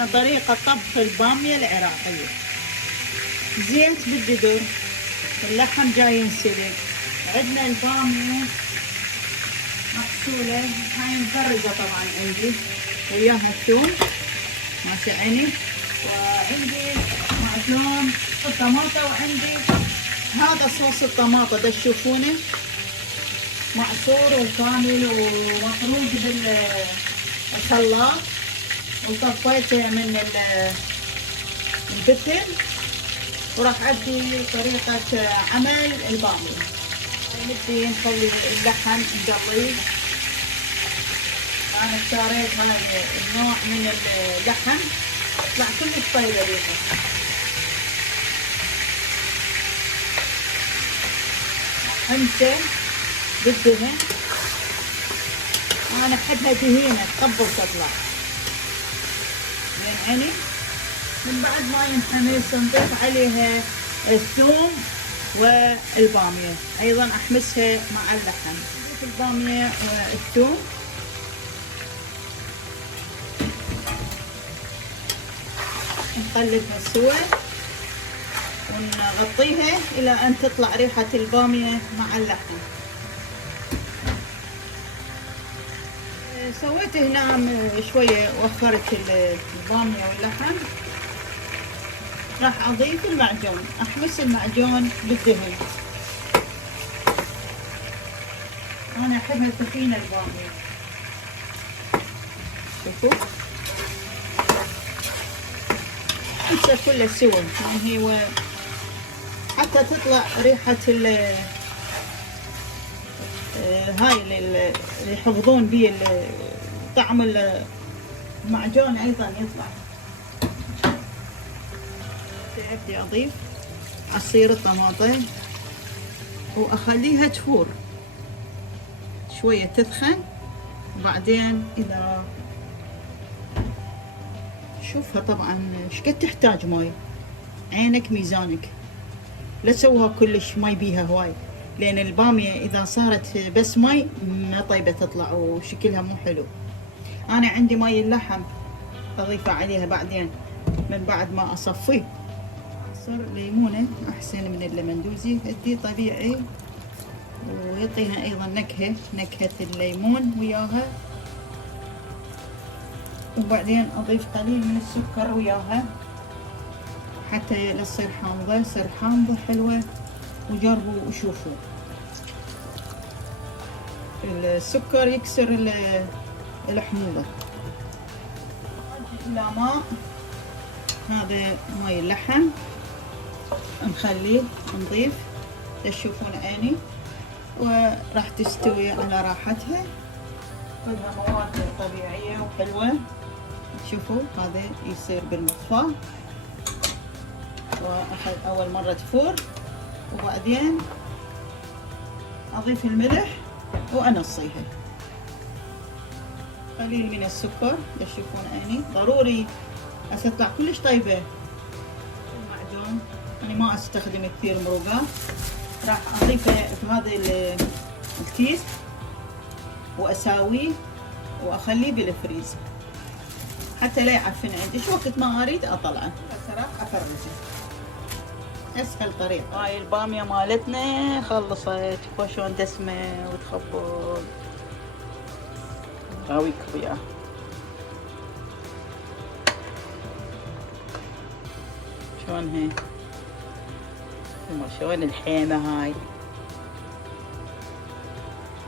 هنا طريقة طبخ البامية العراقية. زيت بالددر، اللحم جاي ينسلق، عندنا البامية مغسولة، هاي مفرزة طبعا عندي، وياها الثوم ماشي عيني، وعندي معجون الطماطة، وعندي هذا صوص الطماطة ده تشوفونه معصور وكامل ومفروض بالخلاط، وطفيته من البتل، وراح أدي طريقة عمل البامية. نبدي نخلي اللحم نقليه. أنا اشتريت هذا النوع من اللحم يطلع كلش طيبة ريحة. حمسة بالدهن، أنا أحبها دهينة تقبل تطلع من عيني. من بعد ما ينحمس نضيف عليها الثوم والبامية، أيضا أحمسها مع اللحم. نضيف البامية والثوم، نقلبها سوا ونغطيها إلى أن تطلع ريحة البامية مع اللحم. سويت هنا شوية، وفرت البامية واللحم. راح أضيف المعجون، أحمس المعجون بالدهن. أنا أحبها تخينة البامية، شوفوا أحمسها كلها سوا، يعني هو حتى تطلع ريحة هاي اللي يحفظون بيه طعم المعجون أيضا يطلع. أبدي أضيف عصير الطماطم وأخليها تفور شوية تثخن، وبعدين إذا شوفها طبعا شقد تحتاج ماي، عينك ميزانك، لا تسويها كلش ماي بيها هواي، لأن البامية إذا صارت بس ماي ما طيبة تطلع وشكلها مو حلو. أنا عندي ماي اللحم أضيفه عليها بعدين من بعد ما أصفيه. عصير ليمونة أحسن من الليمندوزي، هدي طبيعي ويعطيها أيضا نكهة الليمون وياها. وبعدين أضيف قليل من السكر وياها حتى لا تصير حامضة، تصير حامضة حلوة. وجربوا وشوفوا، السكر يكسر الحموضة. إلى ماء، هذا ماي اللحم نخليه نضيف تشوفون عيني، وراح تستوي على راحتها، كلها مواد طبيعية وحلوة. شوفوا هذا يصير بالمصفاة، وأخذ أول مرة تفور، وبعدين أضيف الملح وأنصيها، قليل من السكر تشوفون عيني، ضروري تطلع كلش طيبة. المعجون أنا ما أستخدم كثير مروقات، راح أضيفه في هذا الكيس وأساويه وأخليه بالفريز حتى لا يعفن عندي، شو وقت ما أريد أطلعه بس راح أفرزه. أسهل طريقة. هاي البامية مالتنا خلصت، شلون دسمة وتخبل. راويكم وياه. شلون هي، شلون الحيمة هاي.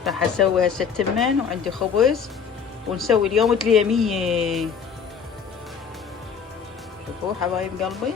راح اسوي هسه التمن، وعندي خبز، ونسوي اليوم اليمية. شوفوا حبايب قلبي.